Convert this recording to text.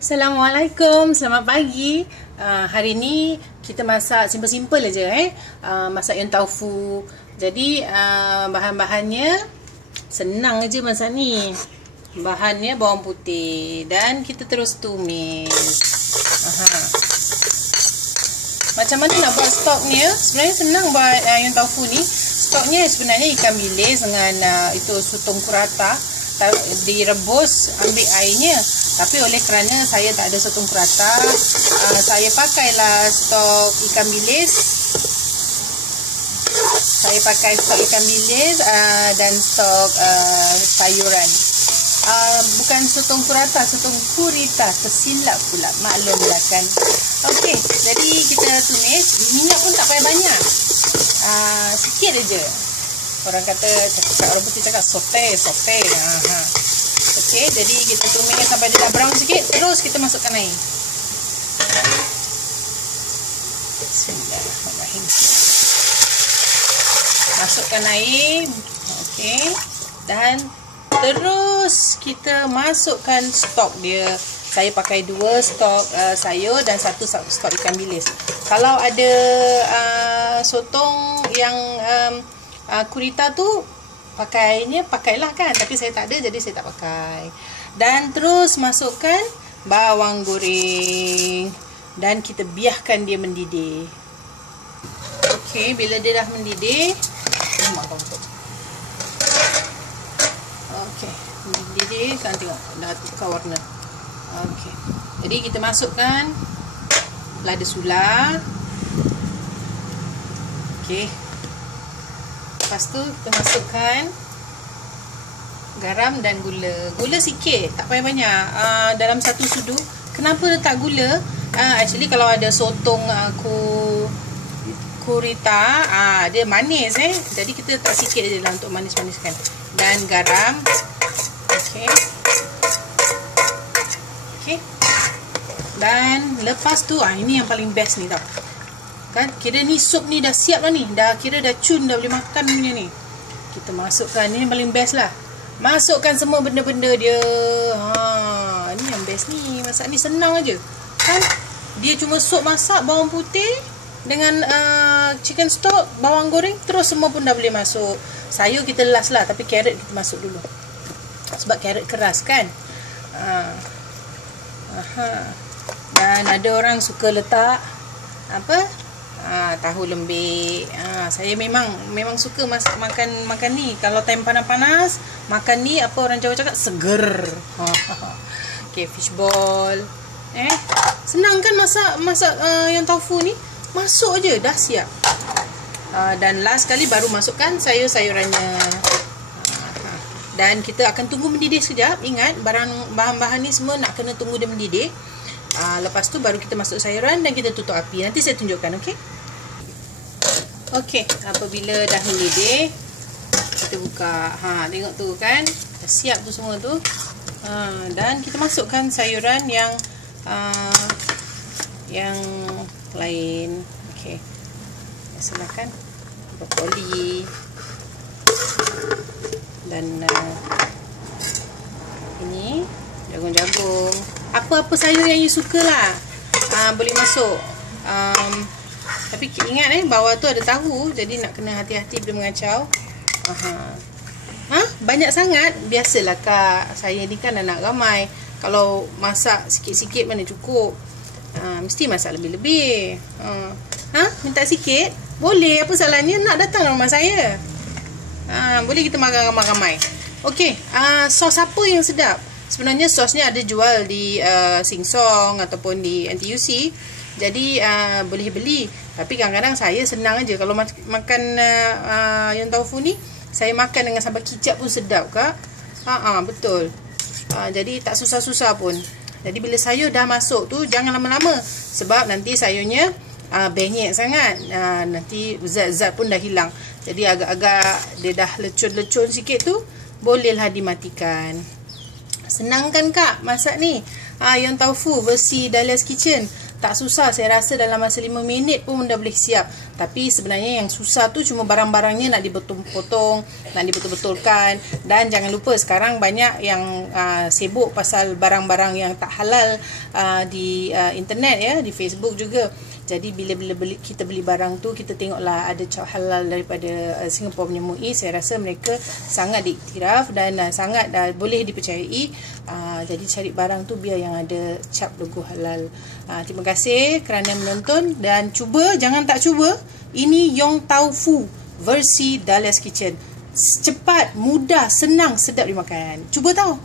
Assalamualaikum, selamat pagi. Hari ni kita masak simple-simple aja masak yang tofu. Jadi bahan-bahannya senang aja masak ni. Bahannya bawang putih dan kita terus tumis. Macam mana nak buat stoknya? Sebenarnya senang buat yang tofu ni. Stoknya sebenarnya ikan bilis dengan itu sotong kurata. Direbus, ambil airnya. Tapi oleh kerana saya tak ada sotong kurata, saya pakailah stok ikan bilis. Saya pakai stok ikan bilis dan stok sayuran. Bukan sotong kurata, sotong kurita. Tersilap pula, maklumlah kan. Okey, jadi kita tumis. Minyak pun tak payah banyak, sikit aja. Orang kata, orang putih cakap sote. Okey, jadi kita tumis sampai dia dah brown sikit. Terus kita masukkan air. Bismillahirrahmanirrahim. Masukkan air. Okey. Dan terus kita masukkan stok dia. Saya pakai 2 stok sayur dan 1 stok ikan bilis. Kalau ada sotong yang kurita tu pakailah kan, tapi saya tak ada jadi saya tak pakai. Dan terus masukkan bawang goreng dan kita biarkan dia mendidih. Okey, bila dia dah mendidih, okey, mendidih kan, tengok dah tukar warna. Okey, jadi kita masukkan lada sula. Okey, lepas tu kita masukkan garam dan gula. Gula sikit, tak payah banyak. Dalam satu sudu. Kenapa letak gula? Actually kalau ada sotong kurita, dia manis jadi kita letak sikit je lah untuk manis-maniskan. Dan garam. Okey. Okey. Dan lepas tu ini yang paling best ni tau. Kan kira ni sup ni dah siap lah ni. Dah kira dah cun, dah boleh makan punya ni. Kita masukkan, ni yang paling best lah. Masukkan semua benda-benda dia. Ni yang best ni. Masak ni senang aja. Kan dia cuma sup masak, bawang putih dengan chicken stock, bawang goreng, terus semua pun dah boleh masuk. Sayur kita last lah, tapi carrot kita masuk dulu. Sebab carrot keras kan. Dan ada orang suka letak tahu lembik. Saya memang suka makan ni. Kalau time panas-panas, makan ni, apa orang Jawa cakap, seger. Okey, fishball. Senang kan masak yang tofu ni. Masuk aje dah siap. Dan last kali baru masukkan sayur-sayurannya. Dan kita akan tunggu mendidih sekejap. Ingat, bahan-bahan ni semua nak kena tunggu dia mendidih. Lepas tu baru kita masuk sayuran dan kita tutup api. Nanti saya tunjukkan, okey? Okey, apabila dah mendidih, kita buka. Tengok tu kan, dah siap tu semua tu. Dan kita masukkan sayuran yang lain. Okey. Silakan. Brokoli. Dan ini jagung-jagung. Apa-apa sayur yang you suka lah, boleh masuk. Tapi ingat bawah tu ada tahu, jadi nak kena hati-hati bila mengacau. Banyak sangat. Biasalah kak, saya ni kan anak ramai. Kalau masak sikit-sikit mana cukup. Mesti masak lebih-lebih. Minta sikit boleh, apa salahnya? Nak datang rumah saya. Boleh kita makan ramai-ramai. Okey, sos apa yang sedap? Sebenarnya sosnya ada jual di Sheng Siong ataupun di NTUC. Jadi boleh beli. Tapi kadang-kadang saya senang aja. Kalau makan yang tofu ni, saya makan dengan sambal kicap pun sedap kak. Betul. Jadi tak susah-susah pun. Jadi bila sayur dah masuk tu, jangan lama-lama. Sebab nanti sayurnya benyek sangat. Nanti zat-zat pun dah hilang. Jadi agak-agak dia dah lecun-lecun sikit tu, bolehlah dimatikan. Senang kan kak masak ni? Yang tofu versi Dahlia's Kitchen. Tak susah, saya rasa dalam masa 5 minit pun dah boleh siap. Tapi sebenarnya yang susah tu cuma barang-barangnya nak dipotong-potong, nak dibetul-betulkan. Dan jangan lupa sekarang banyak yang sibuk pasal barang-barang yang tak halal di internet ya, di Facebook juga. Jadi bila kita beli barang tu, kita tengoklah ada cap halal daripada Singapore punya MUIS. Saya rasa mereka sangat diiktiraf dan sangat boleh dipercayai. Jadi cari barang tu biar yang ada cap logo halal. Terima kasih kerana menonton dan jangan tak cuba. Ini Yong Tau Foo versi Dahlia's Kitchen. Cepat, mudah, senang, sedap dimakan. Cuba tahu.